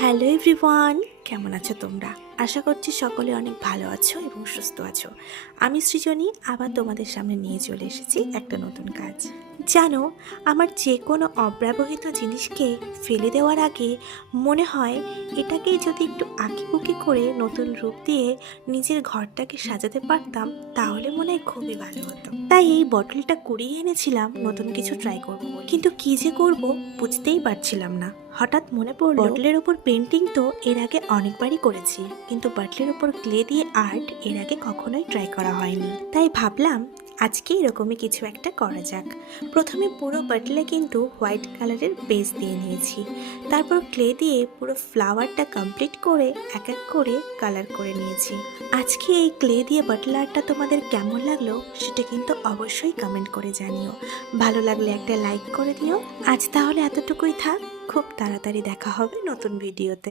Hello everyone, কেমন আছো তোমরা? আশা করছি সকলে অনেক ভালো আছো এবং সুস্থ আছো। আমি সৃজনী আবার তোমাদের সামনে নিয়ে চলে এসেছি একটা নতুন কাজ। জানো, আমার যে কোনো অব্যবহৃত জিনিসকে ফেলে দেওয়ার আগে মনে হয় এটাকেই যদি একটু আঁকিবুকি করে নতুন রূপ দিয়ে নিজের ঘরটাকে সাজাতে পারতাম তাহলে মনে হয় খুবই ভালো হতো। তাই এই বটলটা কুড়িয়ে এনেছিলাম নতুন কিছু ট্রাই করবো বলে। কিন্তু কি যে করব বুঝতেই পারছিলাম না। হঠাৎ মনে পড়ল বটলের ওপর পেন্টিং তো এর আগে অনেকবারই করেছি, কিন্তু বটলের ওপর ক্লে দিয়ে আর্ট এর আগে কখনোই ট্রাই করা হয়নি। তাই ভাবলাম আজকে এরকমই কিছু একটা করা যাক। প্রথমে পুরো বটলে কিন্তু হোয়াইট কালারের বেস দিয়ে নিয়েছি, তারপর ক্লে দিয়ে পুরো ফ্লাওয়ারটা কমপ্লিট করে এক এক করে কালার করে নিয়েছি। আজকে এই ক্লে দিয়ে বটল আর্টটা তোমাদের কেমন লাগলো সেটা কিন্তু অবশ্যই কমেন্ট করে জানিও। ভালো লাগলে একটা লাইক করে দিও। আজ তাহলে এতটুকুই থাক, খুব তাড়াতাড়ি দেখা হবে নতুন ভিডিওতে।